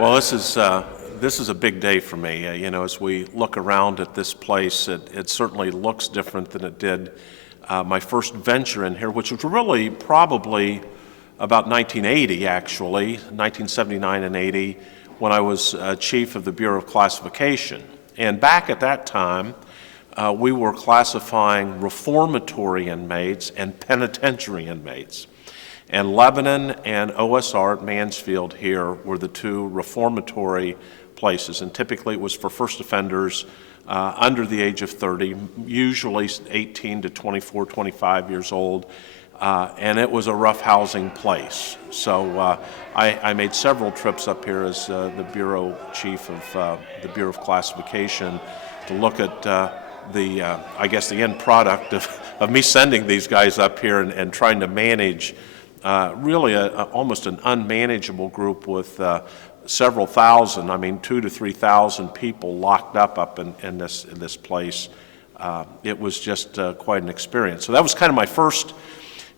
Well, this is a big day for me. As we look around at this place, it certainly looks different than it did my first venture in here, which was really probably about 1980, actually, 1979 and 80, when I was chief of the Bureau of Classification. And back at that time, we were classifying reformatory inmates and penitentiary inmates. And Lebanon and OSR at Mansfield here were the two reformatory places. And typically it was for first offenders under the age of 30, usually 18 to 24, 25 years old. And it was a rough housing place. So I made several trips up here as the bureau chief of the Bureau of Classification to look at I guess the end product of me sending these guys up here and trying to manage really almost an unmanageable group with several thousand, 2,000 to 3,000 people locked up in this place. It was just quite an experience. So that was kind of my first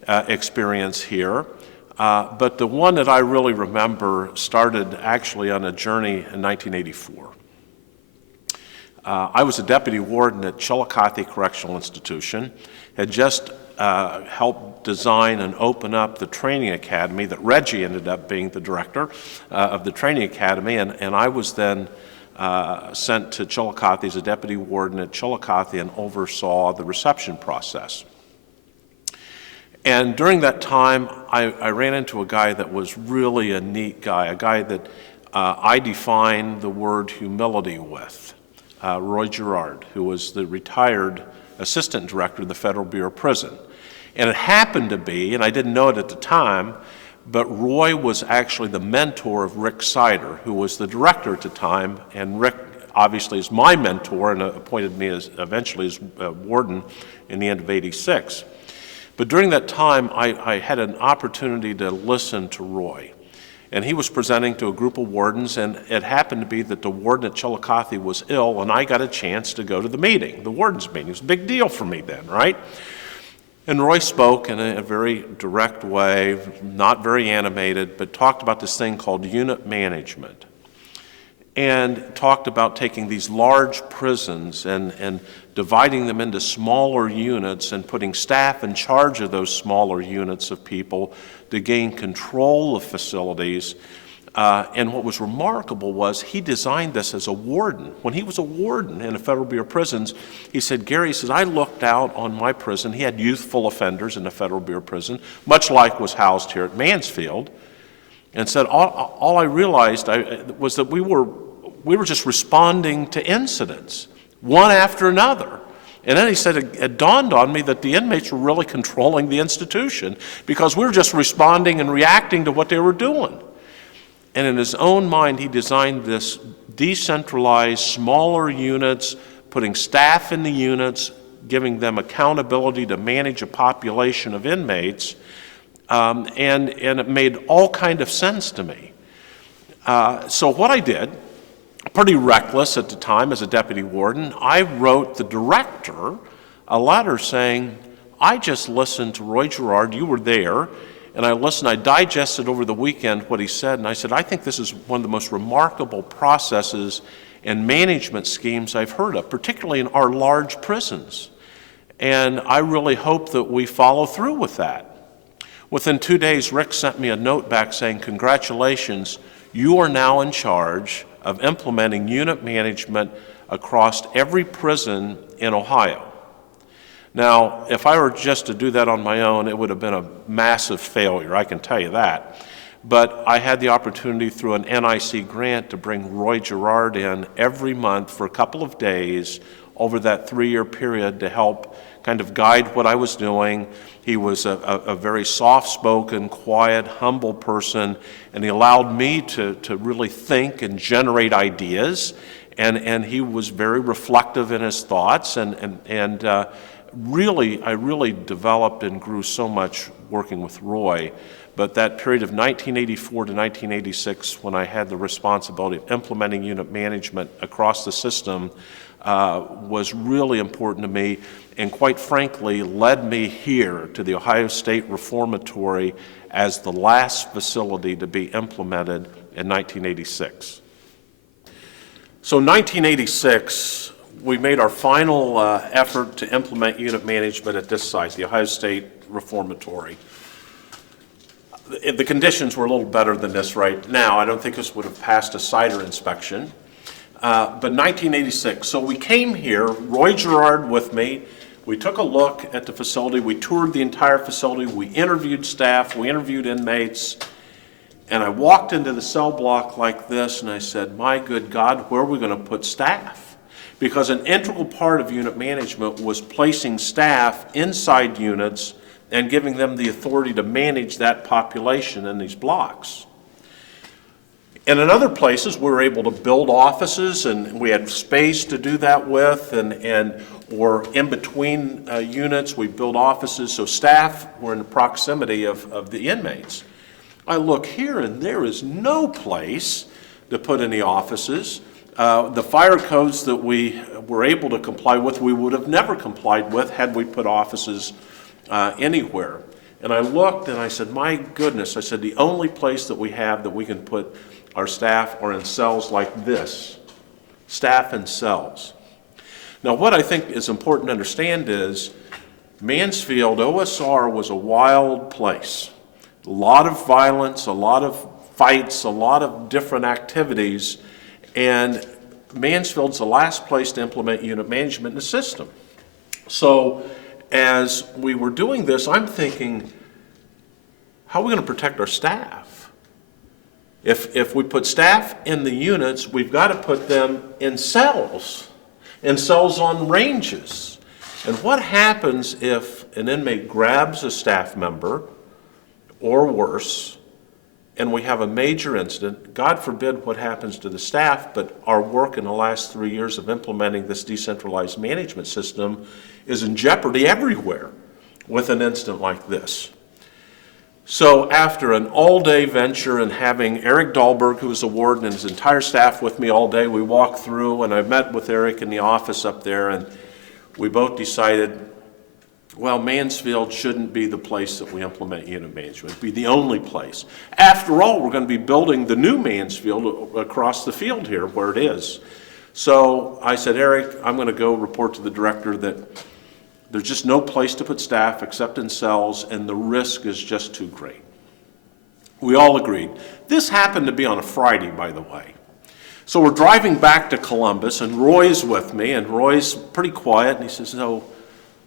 experience here. But the one that I really remember started actually on a journey in 1984. I was a deputy warden at Chillicothe Correctional Institution, had just helped design and open up the training academy that Reggie ended up being the director of the training academy, and I was then sent to Chillicothe as a deputy warden at Chillicothe and oversaw the reception process. And during that time, I ran into a guy that was really a neat guy, a guy that I defined the word humility with, Roy Gerard, who was the retired assistant director of the Federal Bureau of Prison. And it happened to be, and I didn't know it at the time, but Roy was actually the mentor of Rick Sider, who was the director at the time, and Rick obviously is my mentor and appointed me eventually as warden in the end of '86. But during that time, I had an opportunity to listen to Roy. And he was presenting to a group of wardens, and it happened to be that the warden at Chillicothe was ill, and I got a chance to go to the meeting, the warden's meeting. It was a big deal for me then, right? And Roy spoke in a very direct way, not very animated, but talked about this thing called unit management. And talked about taking these large prisons and dividing them into smaller units and putting staff in charge of those smaller units of people to gain control of facilities. And what was remarkable was he designed this as a warden. When he was a warden in the Federal Bureau of Prisons, he said, Gary, he says, I looked out on my prison. He had youthful offenders in the Federal Bureau of Prison, much like was housed here at Mansfield, and said, all I realized was that we were just responding to incidents, one after another. And then he said, it dawned on me that the inmates were really controlling the institution because we were just responding and reacting to what they were doing. And in his own mind, he designed this decentralized, smaller units, putting staff in the units, giving them accountability to manage a population of inmates, and it made all kind of sense to me. So what I did, pretty reckless at the time as a deputy warden, I wrote the director a letter saying, I just listened to Roy Gerard, you were there, and I digested over the weekend what he said, and I said, I think this is one of the most remarkable processes and management schemes I've heard of, particularly in our large prisons. And I really hope that we follow through with that. Within 2 days, Rick sent me a note back saying, congratulations, you are now in charge of implementing unit management across every prison in Ohio. Now, if I were just to do that on my own, it would have been a massive failure, I can tell you that. But I had the opportunity through an NIC grant to bring Roy Gerard in every month for a couple of days over that 3-year period to help kind of guide what I was doing. He was a very soft-spoken, quiet, humble person, and he allowed me to really think and generate ideas, and he was very reflective in his thoughts, and I really developed and grew so much working with Roy. But that period of 1984 to 1986, when I had the responsibility of implementing unit management across the system, was really important to me, and quite frankly led me here to the Ohio State Reformatory as the last facility to be implemented in 1986. So in 1986, we made our final effort to implement unit management at this site, the Ohio State Reformatory. The conditions were a little better than this right now. I don't think this would have passed a CIDR inspection. But 1986, so we came here, Roy Gerard with me. We took a look at the facility. We toured the entire facility. We interviewed staff. We interviewed inmates. And I walked into the cell block like this, and I said, my good God, where are we going to put staff? Because an integral part of unit management was placing staff inside units and giving them the authority to manage that population in these blocks. And in other places, we were able to build offices, and we had space to do that with, or in between units, we built offices, so staff were in the proximity of the inmates. I look here, and there is no place to put any offices. The fire codes that we were able to comply with, we would have never complied with had we put offices anywhere. And I looked and I said, my goodness, I said, the only place that we have that we can put our staff are in cells like this, staff in cells. Now, what I think is important to understand is Mansfield, OSR was a wild place. A lot of violence, a lot of fights, a lot of different activities, and Mansfield's the last place to implement unit management in the system. So as we were doing this, I'm thinking, how are we going to protect our staff? If we put staff in the units, we've got to put them in cells on ranges. And what happens if an inmate grabs a staff member, or worse, and we have a major incident? God forbid what happens to the staff, but our work in the last 3 years of implementing this decentralized management system is in jeopardy everywhere with an incident like this. So after an all-day venture and having Eric Dahlberg, who was the warden, and his entire staff with me all day, we walked through, and I met with Eric in the office up there, and we both decided, well, Mansfield shouldn't be the place that we implement unit management. It'd be the only place. After all, we're going to be building the new Mansfield across the field here where it is. So I said, Eric, I'm going to go report to the director that there's just no place to put staff except in cells, and the risk is just too great. We all agreed. This happened to be on a Friday, by the way. So we're driving back to Columbus, and Roy's with me, and Roy's pretty quiet, and he says,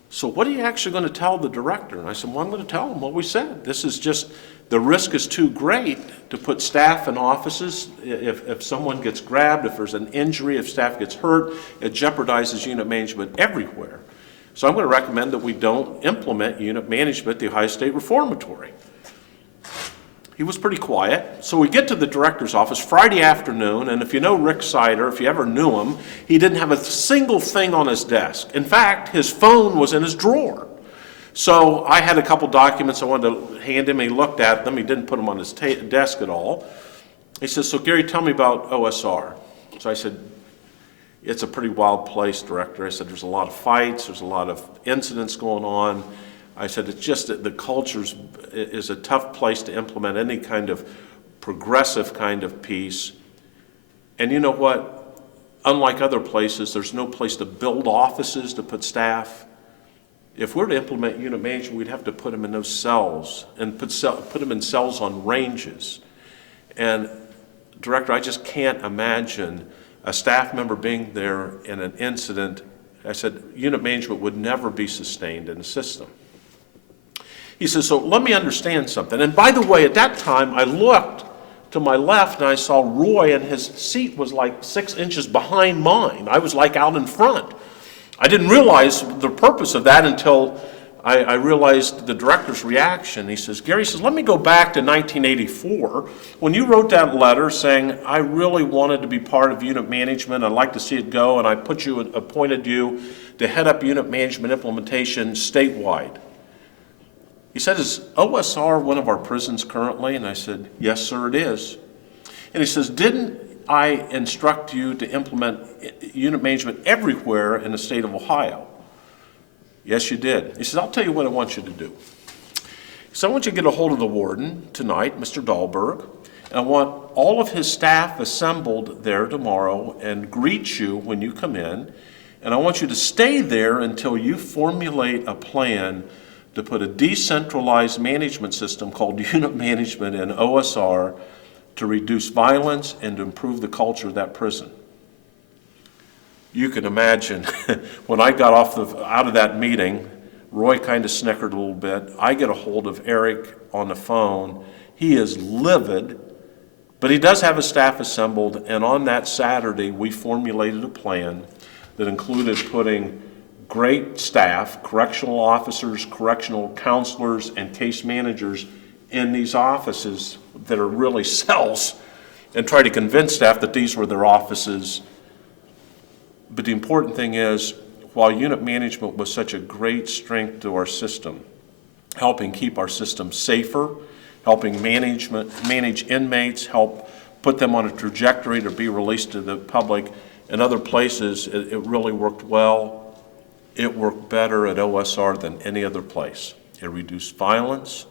so what are you actually going to tell the director? And I said, well, I'm going to tell him what we said. This is just, the risk is too great to put staff in offices. If someone gets grabbed, if there's an injury, if staff gets hurt, it jeopardizes unit management everywhere. So I'm going to recommend that we don't implement unit management at the Ohio State Reformatory. He was pretty quiet. So we get to the director's office Friday afternoon, and if you know Rick Sider, if you ever knew him, he didn't have a single thing on his desk. In fact, his phone was in his drawer. So I had a couple documents I wanted to hand him. He looked at them. He didn't put them on his desk at all. He says, so Gary, tell me about OSR. So I said, it's a pretty wild place, Director. I said, there's a lot of fights, there's a lot of incidents going on. I said, it's just that the culture is a tough place to implement any kind of progressive kind of peace. And you know what? Unlike other places, there's no place to build offices to put staff. If we're to implement unit management, we'd have to put them in those cells and put them in cells on ranges. And Director, I just can't imagine a staff member being there in an incident. I said, unit management would never be sustained in the system. He says, so let me understand something. And by the way, at that time, I looked to my left and I saw Roy, and his seat was like 6 inches behind mine. I was like out in front. I didn't realize the purpose of that until I realized the director's reaction. He says, Gary says, let me go back to 1984 when you wrote that letter saying, I really wanted to be part of unit management. I'd like to see it go. And I appointed you to head up unit management implementation statewide. He said, is OSR one of our prisons currently? And I said, yes, sir, it is. And he says, didn't I instruct you to implement unit management everywhere in the state of Ohio? Yes, you did. He says, I'll tell you what I want you to do. So I want you to get a hold of the warden tonight, Mr. Dahlberg, and I want all of his staff assembled there tomorrow and greet you when you come in. And I want you to stay there until you formulate a plan to put a decentralized management system called unit management in OSR to reduce violence and to improve the culture of that prison. You can imagine when I got out of that meeting, Roy kind of snickered a little bit. I get a hold of Eric on the phone. He is livid, but he does have his staff assembled, and on that Saturday, we formulated a plan that included putting great staff, correctional officers, correctional counselors, and case managers in these offices that are really cells, and try to convince staff that these were their offices. But the important thing is, while unit management was such a great strength to our system, helping keep our system safer, helping manage inmates, help put them on a trajectory to be released to the public, in other places it really worked well. It worked better at OSR than any other place. It reduced violence,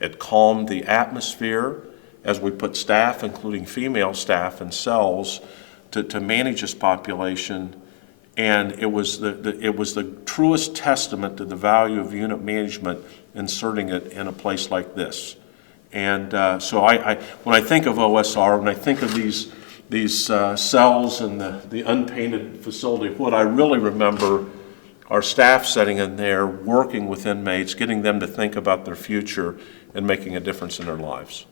it calmed the atmosphere as we put staff, including female staff, in cells to manage this population. And it was the truest testament to the value of unit management, inserting it in a place like this. And so when I think of OSR, when I think of these cells and the unpainted facility, what I really remember are staff sitting in there, working with inmates, getting them to think about their future and making a difference in their lives.